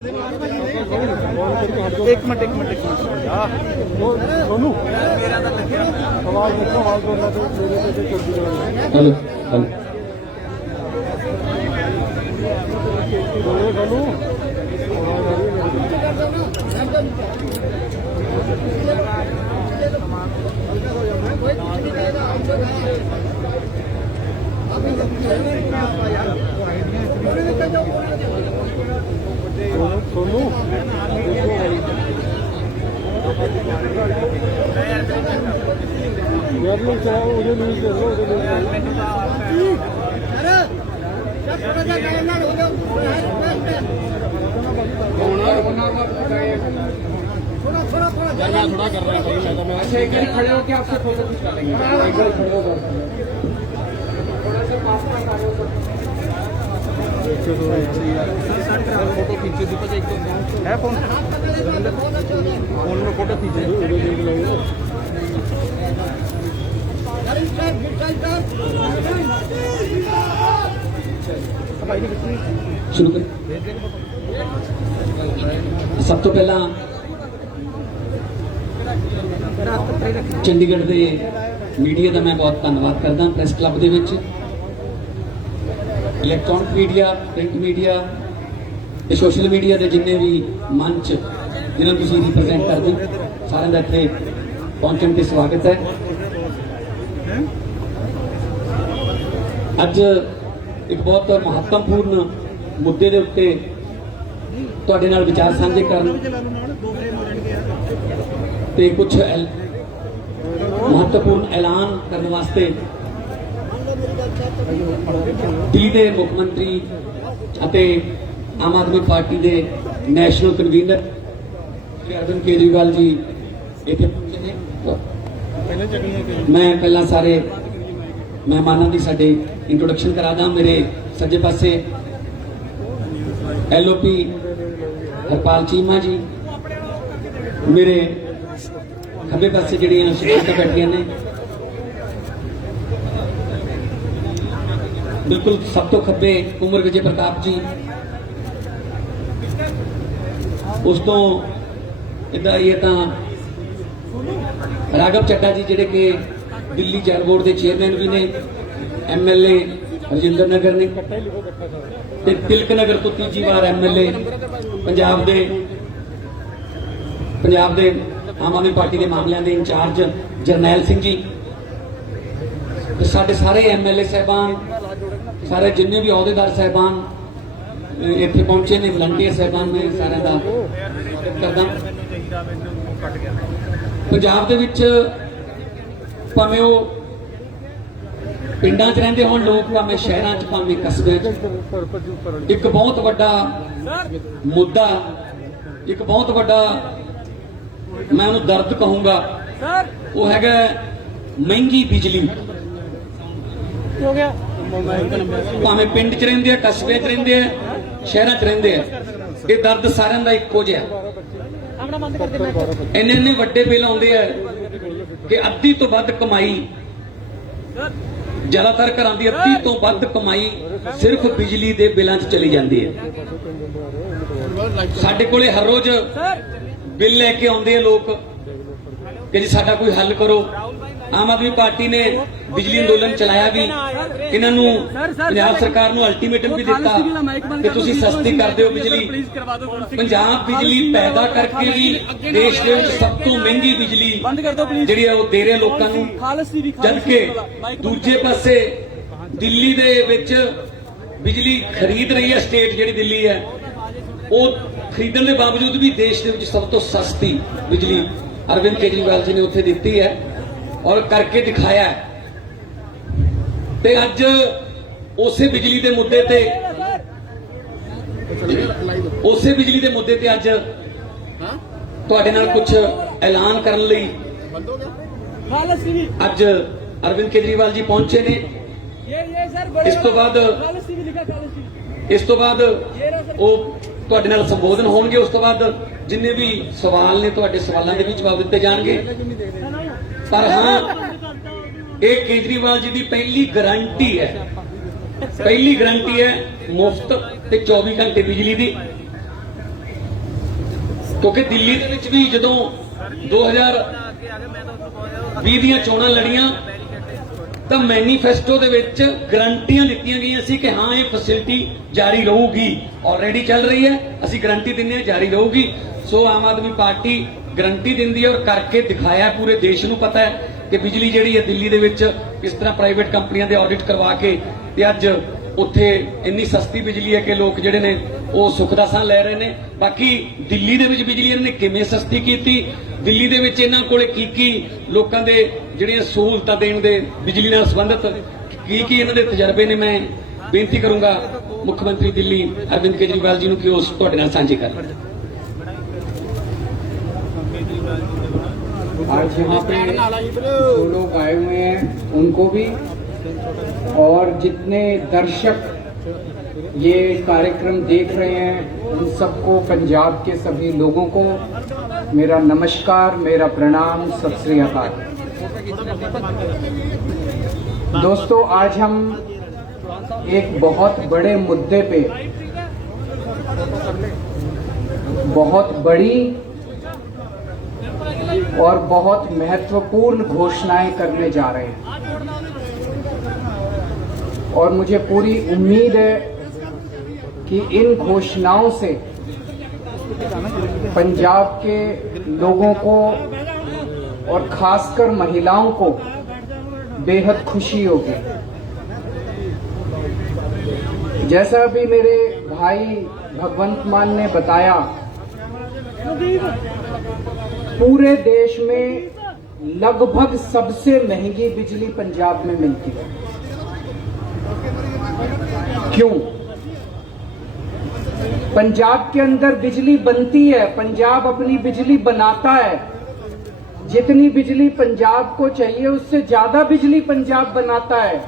एक मिनट सोनू आवाज देखो आवाज बोलना तो हेलो हेलो सोनू यार लोग चलाओ उधर न्यूज कर लो थोड़ा कर रहा है अच्छा एक बार खड़े होकर आपसे फोटो खींचा लेंगे एक बार खड़े हो थोड़ा सा पास में आ रहे हो फोटो खींचे दीपक एक है फोन में फोटो खींचे शुरू कर सब तो पहला चंडीगढ़ के मीडिया का मैं बहुत धन्यवाद करदा प्रेस क्लब के इलैक्ट्रॉनिक मीडिया प्रिंट मीडिया ते सोशल मीडिया के जिन्ने भी मंच जिन्होंने तुम रिप्रजेंट करते सारे का इतने पहुंचने के स्वागत है। अज एक बहुत महत्वपूर्ण मुद्दे के उत्ते तुहाडे नाल विचार साझे करन ते कुछ महत्वपूर्ण ऐलान करने वास्ते दिल्ली के मुख्यमंत्री अते आम आदमी पार्टी के नैशनल कन्वीनर अरविंद केजरीवाल जी इत्थे पहुंचे ने। मैं पहला सारे मेहमानों की साडे इंट्रोडक्शन करा दा। मेरे सज्जे पासे LOP हरपाल चीमा जी, मेरे खब्बे पासे जिहड़ियां शिक्षक बैठियां ने बिल्कुल सब तो खब्बे कुंवर विजय प्रताप जी, उस तो इधर आइए तो राघव चड्डा जी जिहड़े कि दिल्ली जल बोर्ड के चेयरमैन भी ने, MLA रजिंदर नगर ने, तिलक नगर तो तीजी बार MLA पंजाब दे आम आदमी पार्टी के मामलों के इंचार्ज जरनैल सिंह जी, साढ़े सारे MLA साहबान, सारे जिन्ने भी अहुदेदार साहबान इत्थे पहुंचे ने, वलंटियर साहबान में सारे का स्वागत करदा। पंजाब दे विच भावें वो पिंडां च रहिंदे होण लोग, भावें शहरां च, भावें कस्बे च, एक बहुत वड्डा मुद्दा, एक बहुत वड्डा मैं उन्हें दर्द कहूंगा, वो हैगा महंगी बिजली। भावें पिंड च रहिंदे, कस्बे च रहिंदे, शहरां च रहिंदे, ये दर्द सारिआं दा इक्को जिहा। इन्ने वड्डे बिल आउंदे आ कि अद्धी तो वध कमाई, ज्यादातर घरां दी अद्धी तो वध कमाई सिर्फ बिजली दे बिलां च चली जांदी है। साडे कोले हर रोज बिल लैके आउंदे आ लोग कि जी साडा कोई हल करो। आम आदमी पार्टी ने बिजली अंदोलन चलाया भी, इन्होंने पंजाब सरकार को अल्टीमेटम भी दिता कि तुसी सस्ती कर दो बिजली। पंजाब बिजली पैदा करके भी देश के सब तो महंगी बिजली जिहड़ी है वो दे रहे लोगों को, जबकि दूजे पासे दिल्ली दे विच बिजली खरीद रही है स्टेट जिहड़ी दिल्ली है, वो खरीदने के बावजूद भी देश के विच सब तो सस्ती बिजली अरविंद केजरीवाल जी ने उत्थे दिती है और करके दिखाया है। ते अज उसे बिजली के मुद्दे ते अज तुहाडे नाल कुछ ऐलान करन लई अज अरविंद केजरीवाल जी पहुंचे ने। इस तो बाद वो तुहाडे नाल संबोधन होणगे, उस तो बाद जिन्ने भी सवाल ने तुहाडे सवालों के भी जवाब दिते जाणगे। पर हाँ, एक केजरीवाल जी की पहली गारंटी है मुफ्त ते 24 घंटे बिजली दी। ਕਿਉਂਕਿ ਦਿੱਲੀ ਦੇ ਵਿੱਚ ਵੀ ਜਦੋਂ 2020 ਦੀਆਂ ਚੋਣਾਂ ਲੜੀਆਂ ਤਾਂ ਮੈਨੀਫੈਸਟੋ ਦੇ ਵਿੱਚ ਗਰੰਟੀਆਂ ਦਿੱਤੀਆਂ ਗਈਆਂ ਸੀ ਕਿ ਹਾਂ ਇਹ ਫੈਸਿਲਿਟੀ ਜਾਰੀ ਰਹੂਗੀ, ਆਲਰੇਡੀ ਚੱਲ ਰਹੀ ਹੈ, ਅਸੀਂ ਗਰੰਟੀ ਦਿੰਦੇ ਹਾਂ ਜਾਰੀ ਰਹੂਗੀ। ਸੋ ਆਮ ਆਦਮੀ ਪਾਰਟੀ ਗਰੰਟੀ ਦਿੰਦੀ ਹੈ ਔਰ ਕਰਕੇ ਦਿਖਾਇਆ, ਪੂਰੇ ਦੇਸ਼ ਨੂੰ ਪਤਾ ਹੈ ਕਿ ਬਿਜਲੀ ਜਿਹੜੀ ਹੈ ਦਿੱਲੀ ਦੇ ਵਿੱਚ ਕਿਸ ਤਰ੍ਹਾਂ ਪ੍ਰਾਈਵੇਟ ਕੰਪਨੀਆਂ ਦੇ ਆਡਿਟ ਕਰਵਾ ਕੇ ਤੇ ਅੱਜ ਉੱਥੇ ਇੰਨੀ ਸਸਤੀ ਬਿਜਲੀ ਹੈ ਕਿ ਲੋਕ ਜਿਹੜੇ ਨੇ ਉਹ ਸੁੱਖ ਦਾ ਸਾਹ ਲੈ ਰਹੇ ਨੇ। ਬਾਕੀ ਦਿੱਲੀ ਦੇ ਵਿੱਚ ਬਿਜਲੀ ਇਹਨਾਂ ਨੇ ਕਿਵੇਂ ਸਸਤੀ ਕੀਤੀ, ਦਿੱਲੀ ਦੇ ਵਿੱਚ ਇਹਨਾਂ ਕੋਲੇ ਕੀ ਲੋਕਾਂ ਦੇ ਜਿਹੜੀਆਂ ਸਹੂਲਤਾਂ ਦੇਣ ਦੇ ਬਿਜਲੀ ਨਾਲ ਸੰਬੰਧਿਤ ਕੀ ਇਹਨਾਂ ਦੇ ਤਜਰਬੇ ਨੇ, ਮੈਂ ਬੇਨਤੀ ਕਰੂੰਗਾ ਮੁੱਖ ਮੰਤਰੀ ਦਿੱਲੀ ਅਰਵਿੰਦ ਕੇਜਰੀਵਾਲ ਜੀ ਨੂੰ ਕਿ ਉਹ ਤੁਹਾਡੇ ਨਾਲ ਸਾਂਝੇ ਕਰਨ। आज यहाँ पे जो लोग आए हुए हैं उनको भी और जितने दर्शक ये कार्यक्रम देख रहे हैं उन सबको, पंजाब के सभी लोगों को मेरा नमस्कार, मेरा प्रणाम, सत श्री अकाल। दोस्तों, आज हम एक बहुत बड़े मुद्दे पे बहुत बड़ी और बहुत महत्वपूर्ण घोषणाएं करने जा रहे हैं और मुझे पूरी उम्मीद है कि इन घोषणाओं से पंजाब के लोगों को और खासकर महिलाओं को बेहद खुशी होगी। जैसा अभी मेरे भाई भगवंत मान ने बताया, पूरे देश में लगभग सबसे महंगी बिजली पंजाब में मिलती है। क्यों? पंजाब के अंदर बिजली बनती है, पंजाब अपनी बिजली बनाता है, जितनी बिजली पंजाब को चाहिए उससे ज्यादा बिजली पंजाब बनाता है।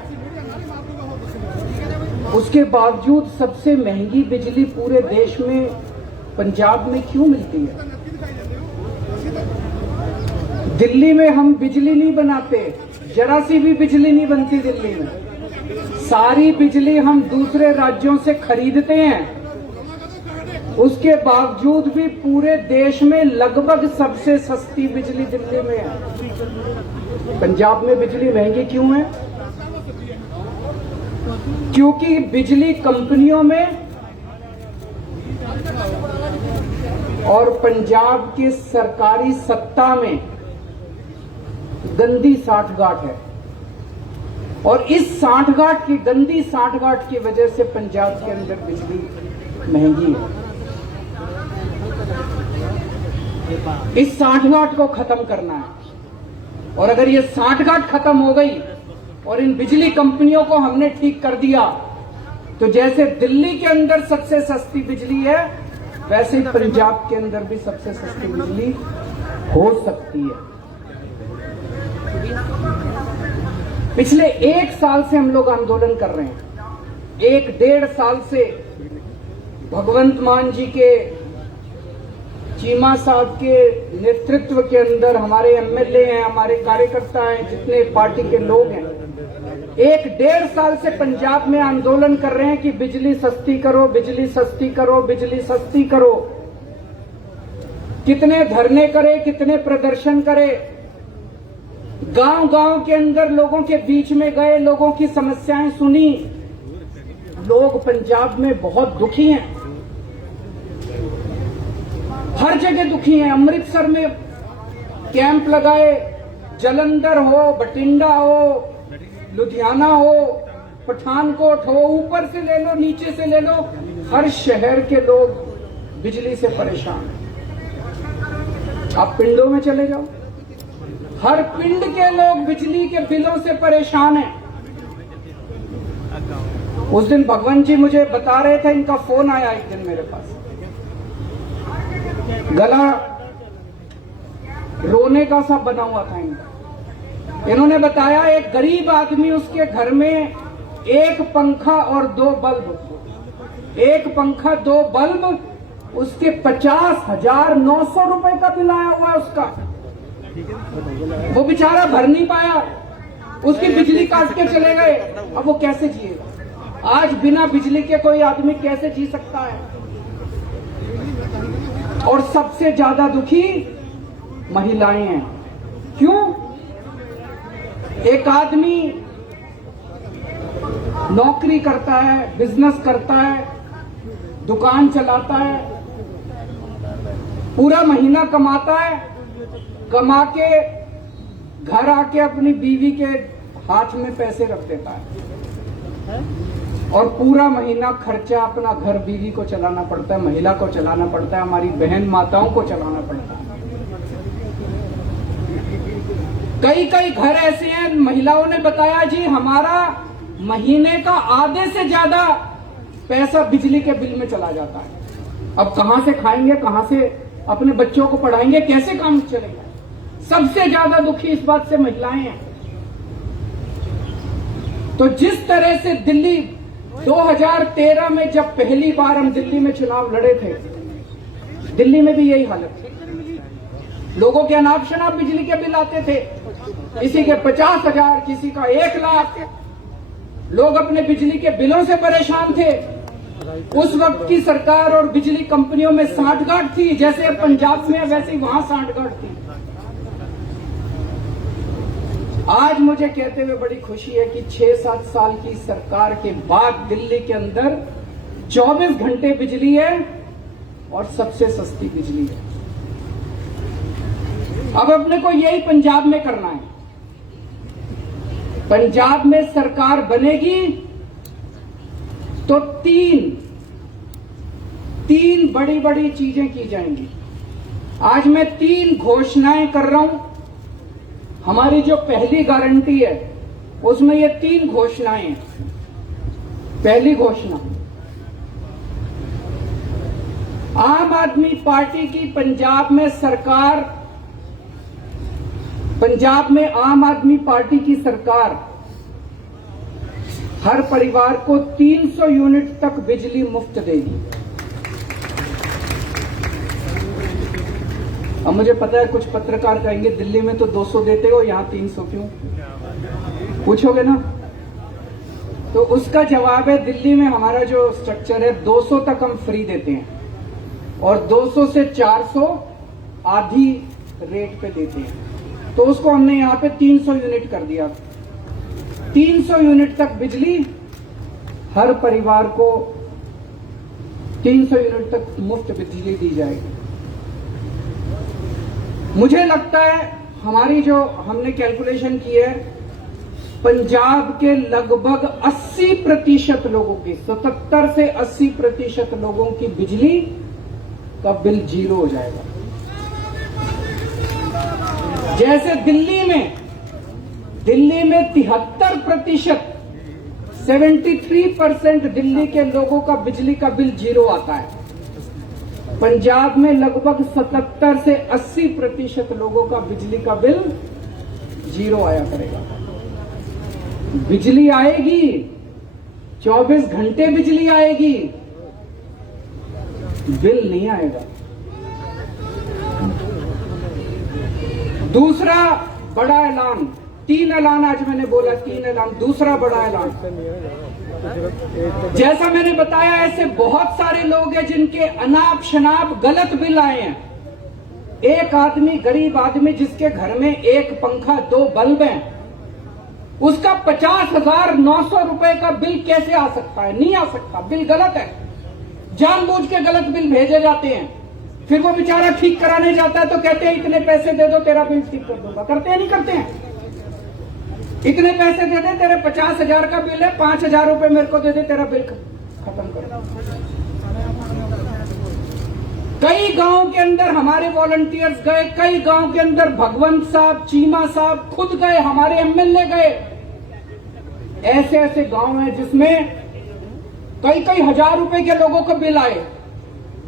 उसके बावजूद सबसे महंगी बिजली पूरे देश में पंजाब में क्यों मिलती है? दिल्ली में हम बिजली नहीं बनाते, जरा सी भी बिजली नहीं बनती दिल्ली में। सारी बिजली हम दूसरे राज्यों से खरीदते हैं। उसके बावजूद भी पूरे देश में लगभग सबसे सस्ती बिजली दिल्ली में है। पंजाब में बिजली महंगी क्यों है? क्योंकि बिजली कंपनियों में और पंजाब की सरकारी सत्ता में गंदी साठगांठ है और इस साठगांठ की, गंदी साठगांठ की वजह से पंजाब के अंदर बिजली महंगी है। इस साठगांठ को खत्म करना है और अगर ये साठगांठ खत्म हो गई और इन बिजली कंपनियों को हमने ठीक कर दिया तो जैसे दिल्ली के अंदर सबसे सस्ती बिजली है वैसे ही पंजाब के अंदर भी सबसे सस्ती बिजली हो सकती है। पिछले 1 साल से हम लोग आंदोलन कर रहे हैं, 1-1.5 साल से भगवंत मान जी के, चीमा साहब के नेतृत्व के अंदर हमारे एमएलए हैं, हमारे कार्यकर्ता हैं, जितने पार्टी के लोग हैं, 1-1.5 साल से पंजाब में आंदोलन कर रहे हैं कि बिजली सस्ती करो, बिजली सस्ती करो, बिजली सस्ती करो। कितने धरने करे, कितने प्रदर्शन करे, गांव-गांव के अंदर लोगों के बीच में गए, लोगों की समस्याएं सुनी। लोग पंजाब में बहुत दुखी हैं, हर जगह दुखी हैं। अमृतसर में कैंप लगाए, जलंधर हो, बठिंडा हो, लुधियाना हो, पठानकोट हो, ऊपर से ले लो, नीचे से ले लो, हर शहर के लोग बिजली से परेशान हैं। आप पिंडों में चले जाओ, हर पिंड के लोग बिजली के बिलों से परेशान हैं। उस दिन भगवंत जी मुझे बता रहे थे, इनका फोन आया एक दिन मेरे पास, गला रोने का सा बना हुआ था इनका। इन्होंने बताया एक गरीब आदमी, उसके घर में 1 पंखा और 2 बल्ब, 1 पंखा 2 बल्ब, उसके 50,900 रुपए का बिल आया हुआ है उसका। वो बेचारा भर नहीं पाया, उसकी बिजली काट के चले गए। अब वो कैसे जिएगा? आज बिना बिजली के कोई आदमी कैसे जी सकता है? और सबसे ज्यादा दुखी महिलाएं हैं। क्यों? एक आदमी नौकरी करता है, बिजनेस करता है, दुकान चलाता है, पूरा महीना कमाता है, कमा के घर आके अपनी बीवी के हाथ में पैसे रख देता है और पूरा महीना खर्चा अपना घर बीवी को चलाना पड़ता है, महिला को चलाना पड़ता है, हमारी बहन माताओं को चलाना पड़ता है। कई कई घर ऐसे हैं, महिलाओं ने बताया जी हमारा महीने का आधे से ज्यादा पैसा बिजली के बिल में चला जाता है। अब कहां से खाएंगे, कहां से अपने बच्चों को पढ़ाएंगे, कैसे काम चलेगा? सबसे ज्यादा दुखी इस बात से महिलाएं हैं। तो जिस तरह से दिल्ली 2013 में जब पहली बार हम दिल्ली में चुनाव लड़े थे, दिल्ली में भी यही हालत थी। लोगों के अनाप शनाप बिजली के बिल आते थे, किसी के 50,000, किसी का 1 लाख। लोग अपने बिजली के बिलों से परेशान थे। उस वक्त की सरकार और बिजली कंपनियों में सांठगांठ थी, जैसे पंजाब में वैसे वहां सांठगांठ थी। आज मुझे कहते हुए बड़ी खुशी है कि 6-7 साल की सरकार के बाद दिल्ली के अंदर 24 घंटे बिजली है और सबसे सस्ती बिजली है। अब अपने को यही पंजाब में करना है। पंजाब में सरकार बनेगी तो तीन बड़ी बड़ी चीजें की जाएंगी। आज मैं 3 घोषणाएं कर रहा हूं। हमारी जो पहली गारंटी है उसमें ये 3 घोषणाएं हैं। पहली घोषणा, आम आदमी पार्टी की पंजाब में आम आदमी पार्टी की सरकार हर परिवार को 300 यूनिट तक बिजली मुफ्त देगी। अब मुझे पता है कुछ पत्रकार कहेंगे दिल्ली में तो 200 देते हो, यहां 300 क्यों? पूछोगे ना? तो उसका जवाब है, दिल्ली में हमारा जो स्ट्रक्चर है 200 तक हम फ्री देते हैं और 200 से 400 आधी रेट पे देते हैं। तो उसको हमने यहां पे 300 यूनिट कर दिया। 300 यूनिट तक बिजली हर परिवार को 300 यूनिट तक मुफ्त बिजली दी जाएगी। मुझे लगता है हमारी जो हमने कैलकुलेशन की है, पंजाब के लगभग 80% लोगों की, 77 से 80% लोगों की बिजली का बिल 0 हो जाएगा। जैसे दिल्ली में 73%, 73% दिल्ली के लोगों का बिजली का बिल 0 आता है। पंजाब में लगभग 77 से 80% लोगों का बिजली का बिल 0 आया करेगा। बिजली आएगी, 24 घंटे बिजली आएगी, बिल नहीं आएगा। दूसरा बड़ा ऐलान, 3 ऐलान आज मैंने बोला, 3 ऐलान। दूसरा बड़ा ऐलान, जैसा मैंने बताया ऐसे बहुत सारे लोग हैं जिनके अनाप शनाप गलत बिल आए हैं। एक आदमी, गरीब आदमी जिसके घर में 1 पंखा 2 बल्ब हैं, उसका 50,900 रुपए का बिल कैसे आ सकता है? नहीं आ सकता। बिल गलत है, जानबूझ के गलत बिल भेजे जाते हैं। फिर वो बेचारा ठीक कराने जाता है तो कहते हैं इतने पैसे दे दो तेरा बिल ठीक कर दूंगा। करते हैं नहीं करते हैं? इतने पैसे दे दे, तेरे 50,000 का बिल है, 5,000 रुपए मेरे को दे दे, तेरा बिल खत्म कर। कई गांव के अंदर हमारे वॉलंटियर्स गए, कई गांव के अंदर भगवंत साहब, चीमा साहब खुद गए, हमारे एमएलए गए। ऐसे ऐसे गांव हैं जिसमें कई हजार रुपए के लोगों का बिल आए,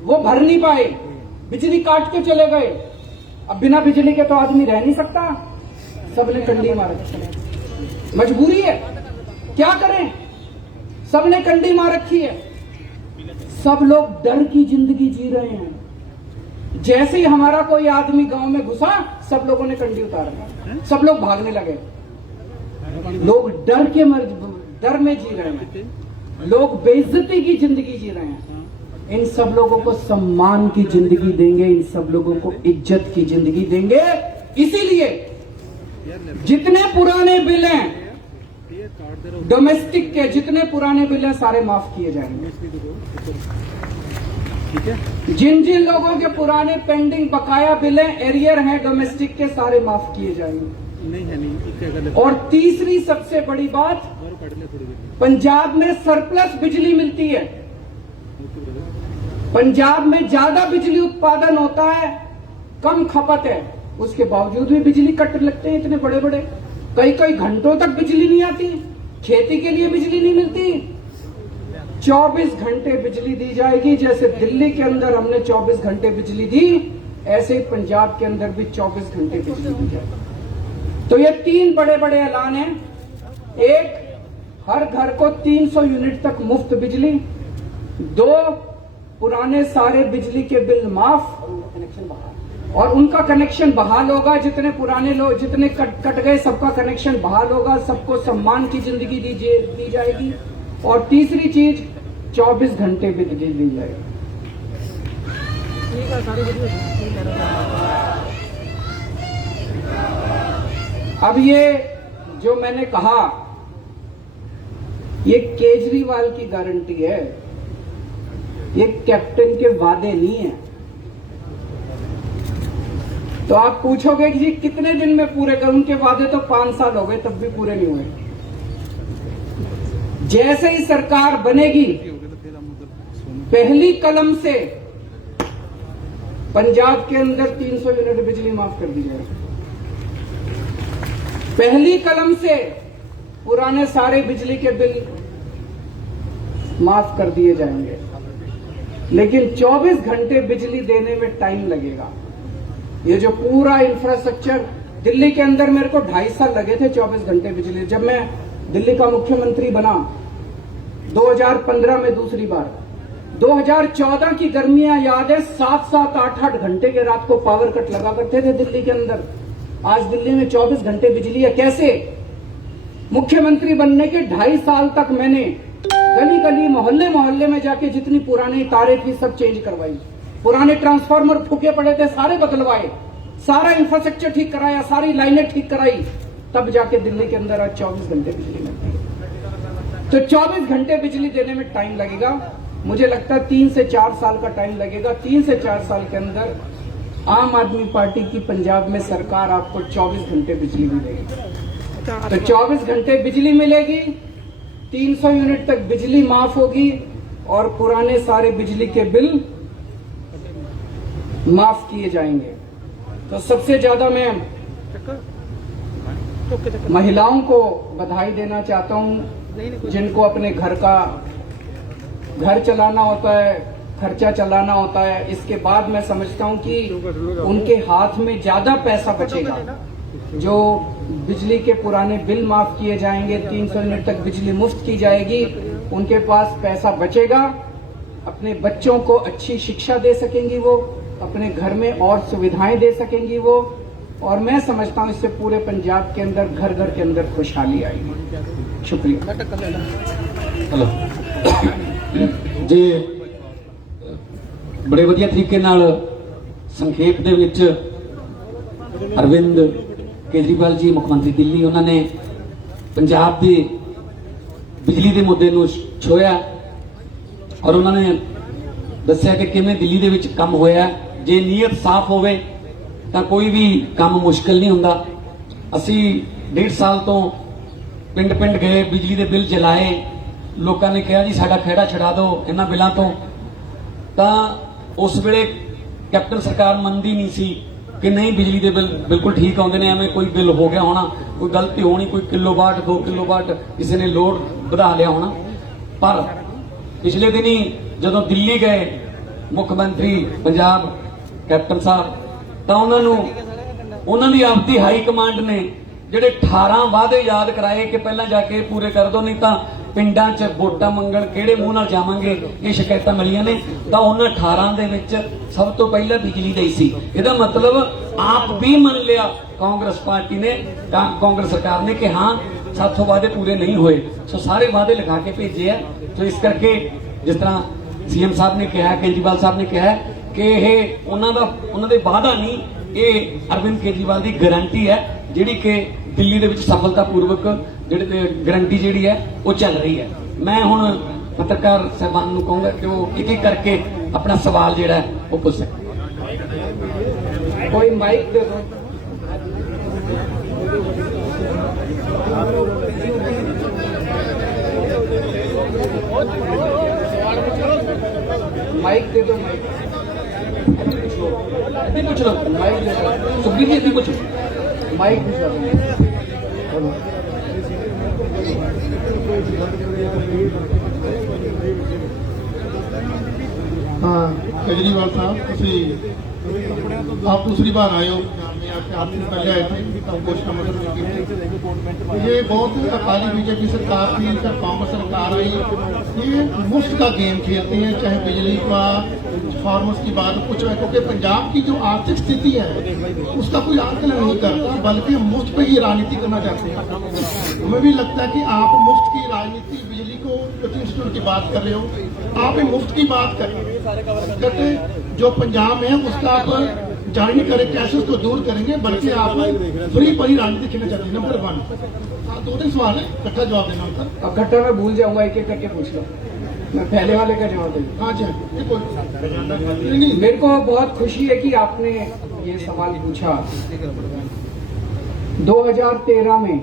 वो भर नहीं पाए, बिजली काट के चले गए। अब बिना बिजली के तो आदमी रह नहीं सकता, सबने कंडी मार रखी है, मजबूरी है, क्या करें, सबने कंडी मार रखी है। सब लोग डर की जिंदगी जी रहे हैं। जैसे ही हमारा कोई आदमी गांव में घुसा, सब लोगों ने कंडी उतारा, सब लोग भागने लगे। लोग डर में जी रहे हैं, लोग बेइज्जती की जिंदगी जी रहे हैं। इन सब लोगों को सम्मान की जिंदगी देंगे, इन सब लोगों को इज्जत की जिंदगी देंगे। इसीलिए जितने पुराने बिल हैं डोमेस्टिक के, जितने पुराने बिल हैं सारे माफ किए जाएंगे। जिन जिन लोगों के पुराने पेंडिंग बकाया बिल हैं, एरियर हैं डोमेस्टिक के, सारे माफ किए जाएंगे। और तीसरी सबसे बड़ी बात, पंजाब में सरप्लस बिजली मिलती है, पंजाब में ज्यादा बिजली उत्पादन होता है, कम खपत है, उसके बावजूद भी बिजली कट लगते हैं इतने बड़े बड़े, कई कई घंटों तक बिजली नहीं आती, खेती के लिए बिजली नहीं मिलती। 24 घंटे बिजली दी जाएगी। जैसे दिल्ली के अंदर हमने 24 घंटे बिजली दी, ऐसे ही पंजाब के अंदर भी 24 घंटे बिजली दी जाएगी। तो ये 3 बड़े बड़े ऐलान हैं। एक, हर घर को 300 यूनिट तक मुफ्त बिजली। 2, पुराने सारे बिजली के बिल माफ और उनका कनेक्शन बहाल होगा। जितने पुराने लोग, जितने कट गए, सबका कनेक्शन बहाल होगा, सबको सम्मान की जिंदगी दी जाएगी। और तीसरी चीज, 24 घंटे बिजली दी जाएगी। अब ये जो मैंने कहा, ये केजरीवाल की गारंटी है, ये कैप्टन के वादे नहीं है। तो आप पूछोगे कि जी कितने दिन में पूरे करूं? उनके वादे तो 5 साल हो गए, तब भी पूरे नहीं हुए। जैसे ही सरकार बनेगी, पहली कलम से पंजाब के अंदर 300 यूनिट बिजली माफ कर दी जाएगी। पहली कलम से पुराने सारे बिजली के बिल माफ कर दिए जाएंगे। लेकिन 24 घंटे बिजली देने में टाइम लगेगा। ये जो पूरा इंफ्रास्ट्रक्चर, दिल्ली के अंदर मेरे को 2.5 साल लगे थे 24 घंटे बिजली। जब मैं दिल्ली का मुख्यमंत्री बना 2015 में दूसरी बार, 2014 की गर्मियां याद है, 7-7, 8-8 घंटे के रात को पावर कट लगा करते थे दिल्ली के अंदर। आज दिल्ली में 24 घंटे बिजली है। कैसे? मुख्यमंत्री बनने के 2.5 साल तक मैंने गली गली, मोहल्ले मोहल्ले में जाके जितनी पुरानी तारें थी सब चेंज करवाई, पुराने ट्रांसफार्मर फूके पड़े थे सारे बदलवाए, सारा इंफ्रास्ट्रक्चर ठीक कराया, सारी लाइनें ठीक कराई, तब जाके दिल्ली के अंदर आज 24 घंटे बिजली मिलती है। तो 24 घंटे बिजली देने में टाइम लगेगा। मुझे लगता है 3 से 4 साल का टाइम लगेगा। 3 से 4 साल के अंदर आम आदमी पार्टी की पंजाब में सरकार आपको 24 घंटे बिजली मिलेगी। तो 24 घंटे बिजली मिलेगी, 300 यूनिट तक बिजली माफ होगी और पुराने सारे बिजली के बिल माफ किए जाएंगे। तो सबसे ज्यादा मैं महिलाओं को बधाई देना चाहता हूं, जिनको अपने घर चलाना होता है, खर्चा चलाना होता है। इसके बाद मैं समझता हूं कि उनके हाथ में ज्यादा पैसा बचेगा। जो बिजली के पुराने बिल माफ किए जाएंगे, 300 यूनिट तक बिजली मुफ्त की जाएगी, उनके पास पैसा बचेगा। अपने बच्चों को अच्छी शिक्षा दे सकेंगी वो, अपने घर में और सुविधाएं दे सकेंगी वो, और मैं समझता हूं इससे पूरे पंजाब के अंदर, घर घर के अंदर खुशहाली आएगी। शुक्रिया। हेलो जी, बड़े वधिया तरीके नाल संखेप दे विच अरविंद केजरीवाल जी मुख्य मंत्री दिल्ली, उन्होंने पंजाब की बिजली के मुद्दे नूं छुआ और उन्होंने दस्सिया कि किवें दिल्ली दे विच काम होया। जे नीयत साफ होवे तां कोई भी काम मुश्किल नहीं हुंदा। असी 1.5 साल तो पिंड पिंड गए, बिजली के बिल जलाए, लोगों ने कहा जी साडा खैड़ा छड़ा दो इन्हां बिलों तो। तां उस वेले कैप्टन सरकार मनदी नहीं सी कि नहीं बिजली के बिल बिल्कुल ठीक आउंदे ने, एवें कोई बिल हो गया होना, कोई गलती होनी, कोई किलोवाट 2 किलोवाट किसी ने लोड बढ़ा लिया होना। पर पिछले दिन ही जदों दिल्ली गए मुख्यमंत्री पंजाब कैप्टन साहब, तो उन्होंने आपकी हाई कमांड ने ਜਿਹੜੇ 18 वादे याद कराए कि पहला जाके पूरे कर दो, नहीं तो पिंडां च वोटां मंगण किहड़े मूंह नाल जावांगे, ये शिकायतां मिलियां ने। तो उन्हां 18 दे विच सब तो पहला बिजली दा ही सी। इहदा मतलब आप भी मन लिया कांग्रेस पार्टी ने, कांग्रेस सरकार ने कि हाँ साथों वादे पूरे नहीं हुए, सो सारे वादे लिखा के भेजे है। तो इस करके जिस तरह ਸੀਐਮ ਸਾਹਿਬ ਨੇ ਕਿਹਾ, ਕੇਜਰੀਵਾਲ ਸਾਹਿਬ ਨੇ ਕਿਹਾ ਕਿ ਇਹ ਉਹਨਾਂ ਦੇ ਵਾਅਦਾ ਨਹੀਂ, ਇਹ ਅਰਵਿੰਦ ਕੇਜਰੀਵਾਲ ਦੀ ਗਾਰੰਟੀ ਹੈ ਜਿਹੜੀ ਕਿ ਦਿੱਲੀ ਦੇ ਵਿੱਚ ਸਫਲਤਾਪੂਰਵਕ ਜਿਹੜੇ ਗਾਰੰਟੀ ਜਿਹੜੀ ਹੈ ਉਹ ਚੱਲ ਰਹੀ ਹੈ। ਮੈਂ ਹੁਣ ਪੱਤਰਕਾਰ ਸਾਹਿਬਾਨ ਨੂੰ ਕਹੂੰਗਾ ਕਿ ਉਹ ਇੱਕ ਇੱਕ ਕਰਕੇ ਆਪਣਾ ਸਵਾਲ ਜਿਹੜਾ ਹੈ ਉਹ ਪੁੱਛ ਸਕਣ। कोई माइक दे दो। माइक दे दो, माइक पूछ लो, माइक दे दो, सुखबीर जी पूछो, माइक पूछ लो। हाँ केजरीवाल साहब आप दूसरी बार आए हो, आप दिन पहले आए थे, तब घोषणा मतलब ये बहुत अकाली बीजेपी सरकार थी, फिर कांग्रेस सरकार आई, ये मुफ्त का गेम खेलते हैं, चाहे बिजली का फार्मर्स की बात कुछ है, क्योंकि पंजाब की जो आर्थिक स्थिति है उसका कोई आकलन नहीं करता, बल्कि मुफ्त पे ही राजनीति करना चाहते हैं। हमें भी लगता है कि आप मुफ्त की राजनीति, बिजली को 25 की बात कर रहे हो, आप मुफ्त की बात करते जो पंजाब है उसका आप जारी करें, कैसे उसको दूर करेंगे, बल्कि आप फ्री पर ही राजनीति खेलना चाहते हैं। नंबर 1 2-3 सवाल है, इकट्ठा जवाब देना होता। इकट्ठा मैं भूल जाऊंगा, एक एक करके पूछ लो, मैं पहले वाले का जवाब दूंगा। हाँ जी, नहीं, मेरे को बहुत खुशी है कि आपने ये सवाल पूछा। 2013 में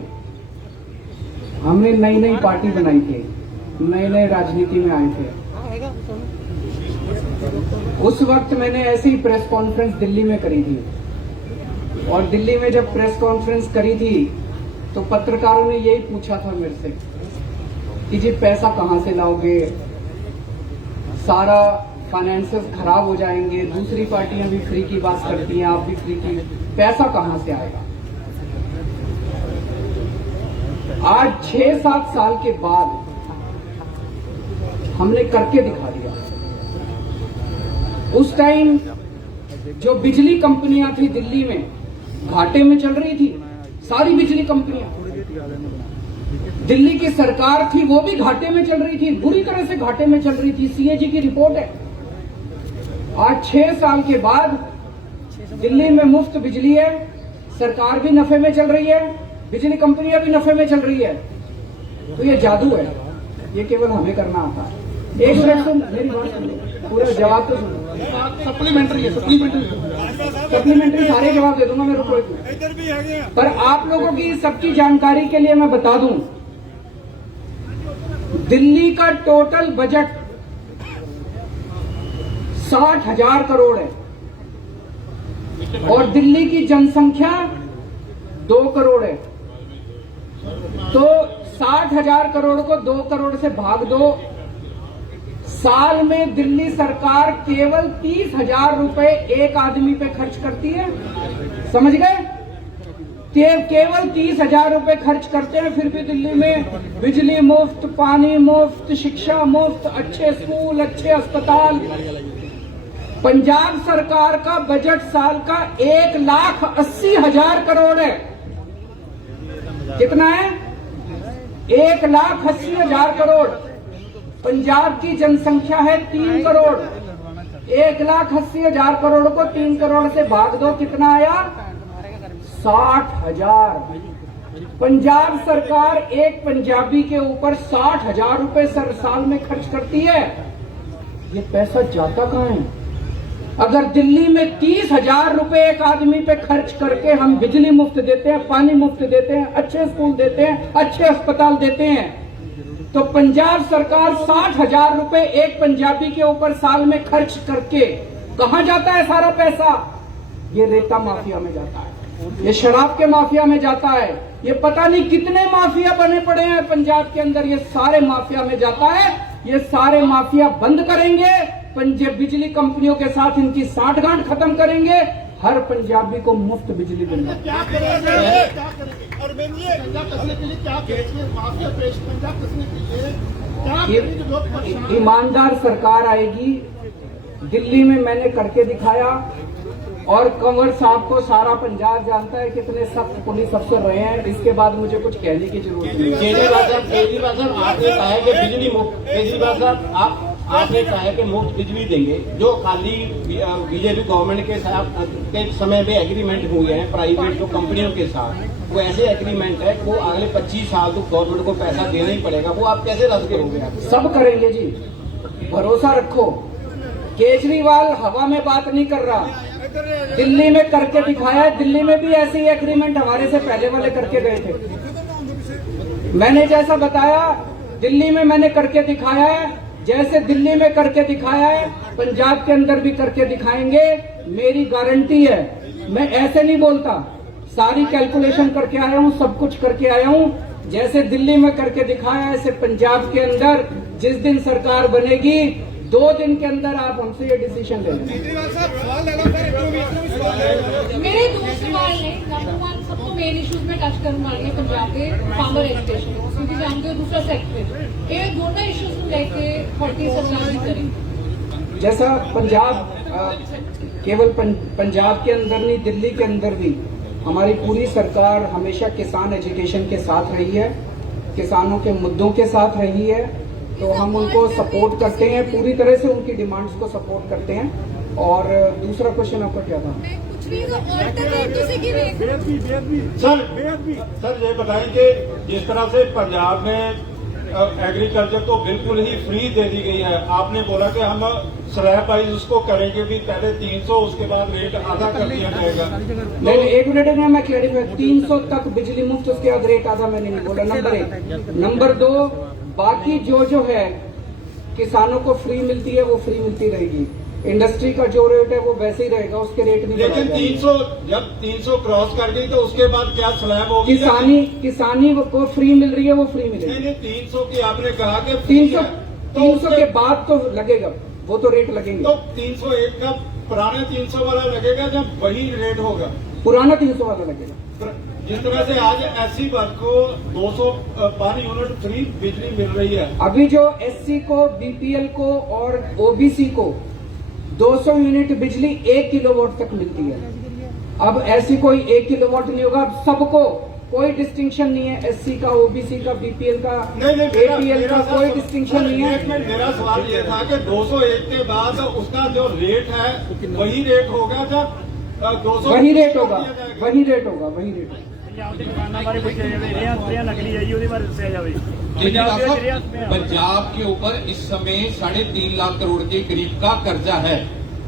हमने नई नई पार्टी बनाई थी, नए नए राजनीति में आए थे। उस वक्त मैंने ऐसे ही प्रेस कॉन्फ्रेंस दिल्ली में करी थी, और दिल्ली में जब प्रेस कॉन्फ्रेंस करी थी तो पत्रकारों ने यही पूछा था मेरे से कि जी पैसा कहां से लाओगे, सारा फाइनेंसेस खराब हो जाएंगे, दूसरी पार्टियां भी फ्री की बात करती हैं, आप भी फ्री की, पैसा कहां से आएगा। आज 6-7 साल के बाद हमने करके दिखा दिया। उस टाइम जो बिजली कंपनियां थी दिल्ली में घाटे में चल रही थी, सारी बिजली कंपनियां, दिल्ली की सरकार थी वो भी घाटे में चल रही थी, बुरी तरह से घाटे में चल रही थी। सीएजी की रिपोर्ट है। आज 6 साल के बाद दिल्ली में मुफ्त बिजली है, सरकार भी नफे में चल रही है, बिजली कंपनियां भी नफे में चल रही है। तो ये जादू है, ये केवल हमें करना आता है। एक मिनट सुन, मेरी बात सुनो, पूरा जवाब तो सुनो। सप्लीमेंट्री है, सप्लीमेंट्री सारे जवाब दे दूंगा मैं, रुको एक मिनट। पर आप लोगों की सबकी जानकारी के लिए मैं बता दूं, दिल्ली का टोटल बजट 60,000 करोड़ है, और दिल्ली की जनसंख्या 2 करोड़ है। तो 60,000 करोड़ को 2 करोड़ से भाग दो, साल में दिल्ली सरकार केवल 30,000 रुपए एक आदमी पे खर्च करती है, समझ गए? केवल 30,000 रुपए खर्च करते हैं, फिर भी दिल्ली में बिजली मुफ्त, पानी मुफ्त, शिक्षा मुफ्त, अच्छे स्कूल, अच्छे अस्पताल। पंजाब सरकार का बजट साल का 1,80,000 करोड़ है। कितना है? 1,80,000 करोड़। पंजाब की जनसंख्या है 3 करोड़। 1,80,000 करोड़ को 3 करोड़ से भाग दो, कितना आया? 60,000। पंजाब सरकार एक पंजाबी के ऊपर 60,000 रुपए साल में खर्च करती है। ये पैसा जाता कहां है? अगर दिल्ली में 30,000 रुपए एक आदमी पे खर्च करके हम बिजली मुफ्त देते हैं, पानी मुफ्त देते हैं, अच्छे स्कूल देते हैं, अच्छे अस्पताल देते हैं, तो पंजाब सरकार 60,000 रुपए एक पंजाबी के ऊपर साल में खर्च करके कहां जाता है सारा पैसा? ये रेता माफिया में जाता है, ये शराब के माफिया में जाता है, ये पता नहीं कितने माफिया बने पड़े हैं पंजाब के अंदर, ये सारे माफिया में जाता है। ये सारे माफिया बंद करेंगे, पंजाब बिजली कंपनियों के साथ इनकी साठगांठ खत्म करेंगे, हर पंजाबी को मुफ्त बिजली देंगे। क्या करेंगे? ईमानदार सरकार आएगी। दिल्ली में मैंने करके दिखाया, और कंवर साहब को सारा पंजाब जानता है कितने सख्त पुलिस अफसर रहे हैं। इसके बाद मुझे कुछ कहने की जरूरत नहीं। केजरीवाल साहब आपने कहा है कि बिजली मुफ्त। केजरीवाल साहब आपने कहा है कि मुफ्त बिजली देंगे, जो खाली बीजेपी गवर्नमेंट के साथ के समय में एग्रीमेंट हुए हैं प्राइवेट जो कंपनियों के साथ, वो ऐसे एग्रीमेंट है वो अगले 25 साल तक गवर्नमेंट को पैसा देना ही पड़ेगा, वो आप कैसे रद्द करोगे? आप सब करेंगे जी, भरोसा रखो। केजरीवाल हवा में बात नहीं कर रहा, दिल्ली में करके दिखाया है। दिल्ली में भी ऐसे ही एग्रीमेंट हमारे से पहले वाले करके गए थे। मैंने जैसा बताया दिल्ली में मैंने करके दिखाया है, जैसे दिल्ली में करके दिखाया है पंजाब के अंदर भी करके दिखाएंगे, मेरी गारंटी है। मैं ऐसे नहीं बोलता, सारी कैलकुलेशन करके आया हूँ, सब कुछ करके आया हूँ। जैसे दिल्ली में करके दिखाया ऐसे पंजाब के अंदर जिस दिन सरकार बनेगी 2 दिन के अंदर आप हमसे ये डिसीजन ले लें। मेरे 2 सवाल है। नंबर 1 सबको मेन इश्यूज में टच करने वाली है पंजाब के फार्मर एजुकेशन, क्योंकि जानते हो दूसरा सेक्टर ये दोनों इश्यूज को लेके 40 सरकार भी करेंगे। जैसा पंजाब केवल पंजाब के अंदर नहीं, दिल्ली के अंदर भी हमारी पूरी सरकार हमेशा किसान एजुकेशन के साथ रही है, किसानों के मुद्दों के साथ रही है, तो हम उनको सपोर्ट करते हैं, पूरी तरह से उनकी डिमांड्स को सपोर्ट करते हैं। और दूसरा क्वेश्चन आपका क्या था? सर ये बताएं कि जिस तरह से पंजाब में एग्रीकल्चर को बिल्कुल ही फ्री दे दी गई है, आपने बोला कि हम स्लैब वाइज उसको करेंगे भी, पहले 300 उसके बाद रेट आधा कर दिया जाएगा। नहीं, 1 मिनट में मैं क्लैरिफाई, 300 तक बिजली मुफ्त, उसके बाद रेट आधा मैंने नहीं बोला। नंबर 1। नंबर 2, बाकी जो है किसानों को फ्री मिलती है वो फ्री मिलती रहेगी, इंडस्ट्री का जो रेट है वो वैसे ही रहेगा, उसके रेट नहीं लेकिन बढ़ाएगा। 300 जब 300 क्रॉस कर गई तो उसके बाद क्या स्लैब होगी? किसानी को फ्री मिल रही है, वो फ्री मिलेगी। नहीं 300 की आपने कहा कि 300 के बाद तो लगेगा, वो तो रेट लगेंगे। तो 301 का पुराना 300 वाला लगेगा जब वही रेट होगा? पुराना 300 वाला लगेगा। जिस तरह से आज एससी वर्ग को 200 पर यूनिट फ्री बिजली मिल रही है, अभी जो एससी को, बीपीएल को और ओबीसी को 200 यूनिट बिजली 1 किलोवाट तक मिलती है। अब ऐसी कोई 1 किलोवाट नहीं होगा, अब सबको कोई डिस्टिंक्शन नहीं है, एससी का, ओबीसी का, बीपीएल का, एपीएल का, कोई डिस्टिंक्शन नहीं है। मेरा सवाल ये था कि 201 के बाद उसका जो रेट है वही रेट होगा जब 200 वही रेट होगा, वही रेट होगा, वही रेट होगा। पंजाब के ऊपर इस समय 3.5 लाख करोड़ के करीब का कर्जा है।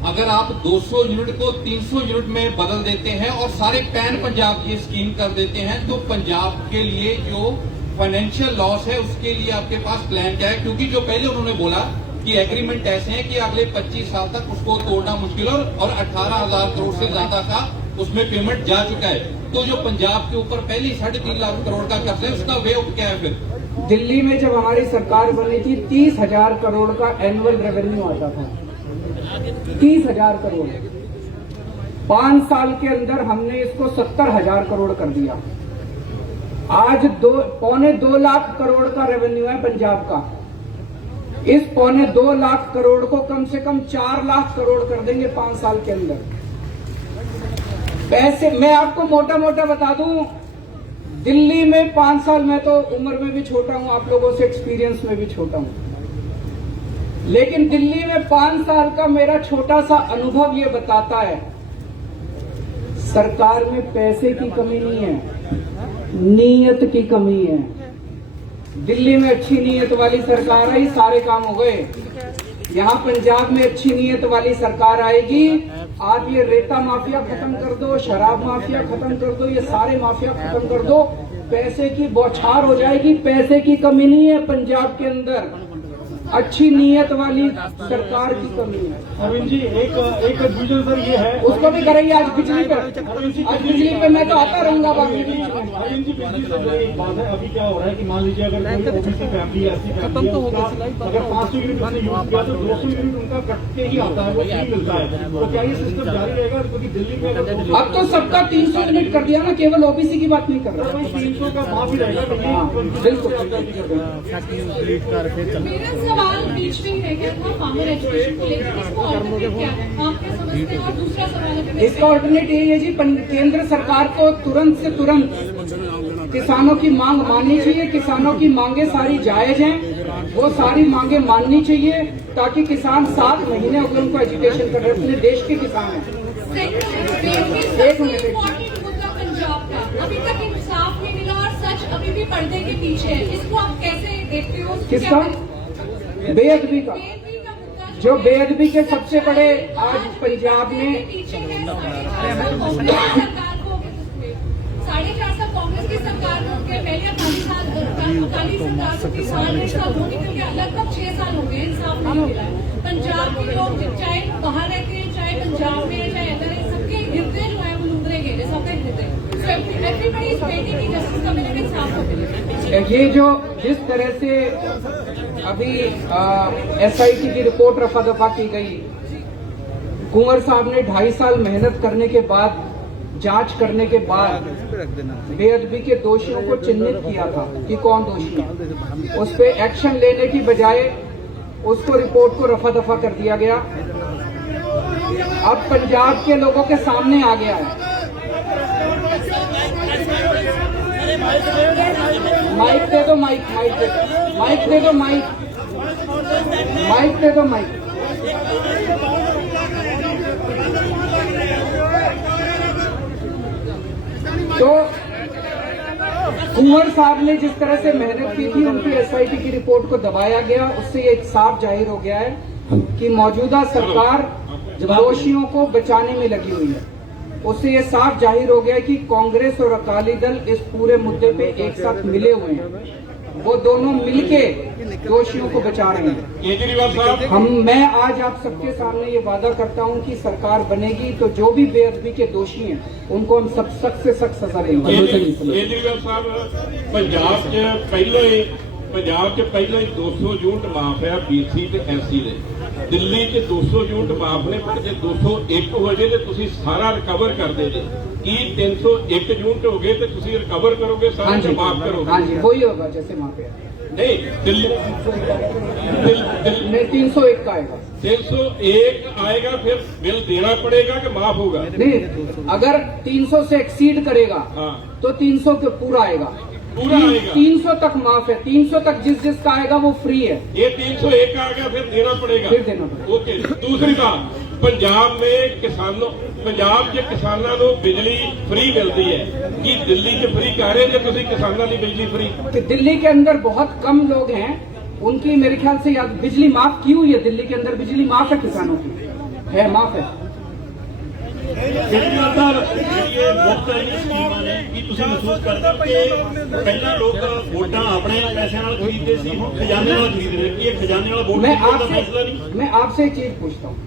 अगर आप 200 यूनिट को 300 यूनिट में बदल देते हैं और सारे पैन पंजाब की स्कीम कर देते हैं, तो पंजाब के लिए जो फाइनेंशियल लॉस है उसके लिए आपके पास प्लान क्या है? क्योंकि जो पहले उन्होंने बोला कि एग्रीमेंट ऐसे हैं कि अगले 25 साल तक उसको तोड़ना मुश्किल और 18,000 करोड़ से ज्यादा का उसमें पेमेंट जा चुका है। तो जो पंजाब के ऊपर पहले 3.5 लाख करोड़ का कर्ज है उसका वे आउट क्या है? फिर दिल्ली में जब हमारी सरकार बनी थी 30,000 करोड़ का एनुअल रेवेन्यू आता था, 30,000 करोड़। 5 साल के अंदर हमने इसको 70,000 करोड़ कर दिया। आज 2.25 लाख करोड़ का रेवेन्यू है पंजाब का। इस 2.25 लाख करोड़ को कम से कम 4 लाख करोड़ कर देंगे 5 साल के अंदर। पैसे मैं आपको मोटा मोटा बता दूं, दिल्ली में 5 साल, मैं तो उम्र में भी छोटा हूं, आप लोगों से एक्सपीरियंस में भी छोटा हूं, लेकिन दिल्ली में 5 साल का मेरा छोटा सा अनुभव ये बताता है, सरकार में पैसे की कमी नहीं है, नीयत की कमी है। दिल्ली में अच्छी नीयत वाली सरकार आई, सारे काम हो गए। यहाँ पंजाब में अच्छी नीयत वाली सरकार आएगी, आप ये रेता माफिया खत्म कर दो, शराब माफिया खत्म कर दो, ये सारे माफिया खत्म कर दो, पैसे की बौछार हो जाएगी। पैसे की कमी नहीं है पंजाब के अंदर, अच्छी नीयत वाली सरकार की कमी है। अरविंद जी एक कंफ्यूजन सर ये है, उसको भी करेंगे आज बिजली पे, आज बिजली पे मैं तो आता रहूंगा बाकी बीच में। अरविंद जी बिजली से जुड़ी एक बात है, अभी क्या हो रहा है कि मान लीजिए अगर कोई ओबीसी फैमिली ऐसी फैमिली है उसका अगर 500 यूनिट उसने यूज किया तो 200 यूनिट उनका कट के ही आता है, वो फ्री मिलता है। तो क्या ये सिस्टम जारी रहेगा? क्योंकि दिल्ली में अगर अब तो सबका 300 यूनिट कर दिया ना, केवल ओबीसी की बात नहीं कर रहा। 300 का माफ ही रहेगा। हाँ, बिल्कुल। मेरा सवाल बीच में है क्या था फार्मर एजुकेशन को लेकर, इसको ऑल्टरनेट क्या है आप क्या समझते हैं? और दूसरा सवाल है इसका ऑल्टरनेट यही है जी, केंद्र सरकार को तुरंत से तुरंत किसानों की मांग माननी चाहिए। किसानों की मांगे सारी जायज हैं, वो सारी मांगे माननी चाहिए ताकि किसान 7 महीने हो गए उनको एजुकेशन कर रहे हैं, अपने देश के किसान हैं। एक मिनट, मुद्दा पंजाब का अभी तक इंसाफ नहीं मिला और सच अभी भी पर्दे के पीछे है, इसको आप कैसे देखते हो? किसका? बेअदबी का। जो बेअदबी के सबसे बड़े आज पंजाब में पीछे है सरकार को 4.5 साल कांग्रेस की सरकार में हो गए, पहले अकाली सरकार को 3 साल होने के लिए लगभग 6 साल हो गए, इंसाफ नहीं मिला है। पंजाब के लोग चाहे बाहर रहते हैं, चाहे पंजाब में है, चाहे अंदर है, सबके हृदय जो है वो लुंदरे गए, सबके हृदय। एवरीबॉडी इज वेटिंग कि जस्टिस का मिले, इंसाफ को मिले। ये जो जिस तरह से अभी SIT की रिपोर्ट रफा दफा की गई, कुंवर साहब ने 2.5 साल मेहनत करने के बाद, जांच करने के बाद बेअदबी के दोषियों को चिन्हित किया था कि कौन दोषी है। उस पर एक्शन लेने की बजाय उसको रिपोर्ट को रफा दफा कर दिया गया। अब पंजाब के लोगों के सामने आ गया है। माइक दे दो, माइक दे दो, माइक दे दो, माइक दे दो, माइक। तो कुंवर साहब ने जिस तरह से मेहनत की थी, उनकी SIT की रिपोर्ट को दबाया गया, उससे एक साफ जाहिर हो गया है कि मौजूदा सरकार दोषियों को बचाने में लगी हुई है। उससे ये साफ जाहिर हो गया कि कांग्रेस और अकाली दल इस पूरे मुद्दे पे एक साथ मिले हुए हैं। वो दोनों मिलके दोषियों को बचा रहे हैं। केजरीवाल साहब, मैं आज आप सबके सामने ये वादा करता हूं कि सरकार बनेगी तो जो भी बेअदबी के दोषी हैं उनको हम सब सख्त से सख्त सजा देंगे। केजरीवाल साहब, ਪੰਜਾਬ 'ਚ ਪਹਿਲਾਂ ਹੀ 200 ਯੂਨਿਟ ਮਾਫ ਹੈ BC ਤੇ SC ਦੇ। ਦਿੱਲੀ 'ਚ 200 ਯੂਨਿਟ ਮਾਫ ਨੇ, ਪਰ ਜੇ 201 ਹੋ ਜੇ ਤੇ ਤੁਸੀਂ ਸਾਰਾ ਰਿਕਵਰ ਕਰਦੇ ਜੇ। ਕੀ 301 ਯੂਨਿਟ ਹੋ ਗਏ ਤੇ ਤੁਸੀਂ ਰਿਕਵਰ ਕਰੋਗੇ, ਸਾਰਾ ਕੁਝ ਮਾਫ ਕਰੋਗੇ? हाँ जी, वही होगा जैसे वहाँ पे नहीं, दिल्ली नहीं 301 का आएगा। 301 आएगा, फिर बिल देना पड़ेगा कि माफ होगा? नहीं, अगर 300 से एक्सीड करेगा हाँ, तो 300 के पूरा आएगा। पूरा आएगा। 300 तक माफ है, 300 तक जिसका आएगा वो फ्री है। ये 301 आ गया, फिर देना पड़ेगा। फिर देना पड़ेगा। ओके। दूसरी बात, पंजाब में किसानों, पंजाब के किसानों को बिजली फ्री मिलती है कि दिल्ली च फ्री कर रहे हैं? तुम किसानों की बिजली फ्री? कि दिल्ली के अंदर बहुत कम लोग हैं, उनकी मेरे ख्याल से याद बिजली माफ की हुई है। दिल्ली के अंदर बिजली माफ है, किसानों की है, माफ है। केजरीवाल साहब, ये मुफ्त वाली स्कीमां ने की ਤੁਸੀਂ ਮਹਿਸੂਸ ਕਰਦੇ ਹੋ ਕਿ ਪਹਿਲਾਂ ਲੋਕ ਵੋਟਾਂ ਆਪਣੇ ਪੈਸਿਆਂ ਨਾਲ ਖਰੀਦਦੇ ਸੀ, ਹੁਣ ਖਜ਼ਾਨੇ ਨਾਲ ਖਰੀਦ ਰਹੇ ਕਿ ਇਹ ਖਜ਼ਾਨੇ ਵਾਲਾ ਵੋਟ ਦਾ ਫੈਸਲਾ नहीं? मैं आपसे एक चीज पूछता हूँ,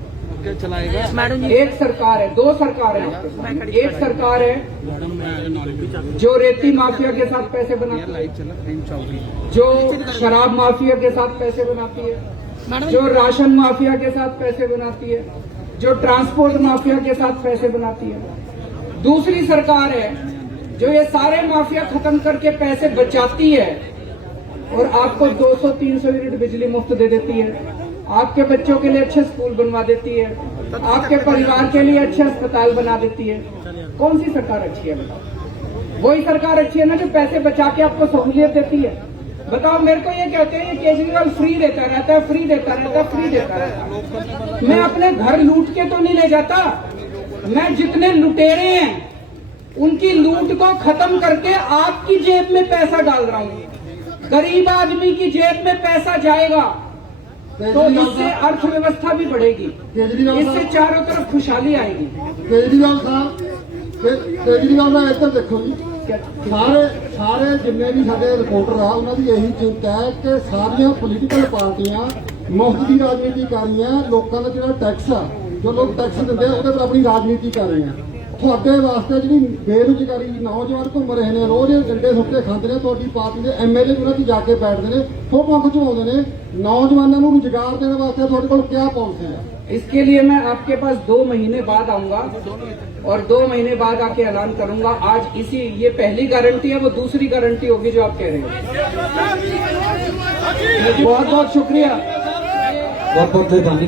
एक सरकार है, 2 सरकार है आपके साथ। एक सरकार है जो रेती माफिया के साथ पैसे बनाती है, जो शराब माफिया के साथ पैसे बनाती है, जो राशन माफिया के साथ पैसे बनाती है, जो ट्रांसपोर्ट माफिया के साथ पैसे बनाती है। दूसरी सरकार है जो ये सारे माफिया खत्म करके पैसे बचाती है और आपको 200-300 यूनिट बिजली मुफ्त दे देती है, आपके बच्चों के लिए अच्छे स्कूल बनवा देती है, आपके परिवार के लिए अच्छे अस्पताल बना देती है। कौन सी सरकार अच्छी है बताओ? वही सरकार अच्छी है ना जो पैसे बचा के आपको सहूलियत देती है। बताओ, मेरे को ये कहते हैं ये केजरीवाल फ्री देता रहता है, फ्री देता रहता है, फ्री देता रहता है। मैं अपने घर लूट के तो नहीं ले जाता, मैं जितने लुटेरे हैं उनकी लूट को खत्म करके आपकी जेब में पैसा डाल रहा हूँ। गरीब आदमी की जेब में पैसा जाएगा तो इससे अर्थव्यवस्था भी बढ़ेगी, इससे चारों तरफ खुशहाली आएगी। केजरीवाल साहब, केजरीवाल ਦਾ ਇੱਧਰ ਦੇਖੋ ਜੀ, ਸਾਰੇ ਜਿੰਨੇ ਵੀ ਸਾਡੇ ਰਿਪੋਰਟਰ ਆ ਉਹਨਾਂ ਦੀ ਇਹੀ ਚਿੰਤਾ ਹੈ ਕਿ ਸਾਰੀਆਂ ਪੋਲੀਟੀਕਲ ਪਾਰਟੀਆਂ ਮੁਫਤ ਦੀ ਰਾਜਨੀਤੀ ਕਰ ਰਹੀਆਂ, ਲੋਕਾਂ ਦਾ ਜਿਹੜਾ ਟੈਕਸ ਆ, ਜੋ ਲੋਕ ਟੈਕਸ ਦਿੰਦੇ ਆ ਉਹਦੇ ਪਰ ਆਪਣੀ ਰਾਜਨੀਤੀ ਕਰ ਰਹੇ ਆ। ਤੁਹਾਡੇ ਵਾਸਤੇ ਜਿਹੜੀ ਬੇਰੁਜ਼ਗਾਰੀ ਨੌਜਵਾਨ ਘੁੰਮ ਰਹੇ ਨੇ, ਰੋਜ਼ ਡੰਡੇ ਸੁੱਟੇ ਖਾਂਦੇ ਨੇ, ਤੁਹਾਡੀ ਪਾਰਟੀ ਦੇ MLA ਉਹਨਾਂ 'ਚ ਜਾ ਕੇ ਬੈਠਦੇ ਨੇ, ਫੋਟੋਆਂ ਖਿਚਵਾਉਂਦੇ ਨੇ। नौजवानों को रोजगार देने वास्ते ਤੁਹਾਡੇ ਕੋਲ क्या पॉलिसी है? इसके लिए मैं आपके पास 2 महीने बाद आऊंगा और 2 महीने बाद आके ऐलान करूंगा। आज इसी ये पहली गारंटी है, वो दूसरी गारंटी होगी जो आप कह रहे हैं। बहुत बहुत शुक्रिया। बहुत बहुत धन्यवाद।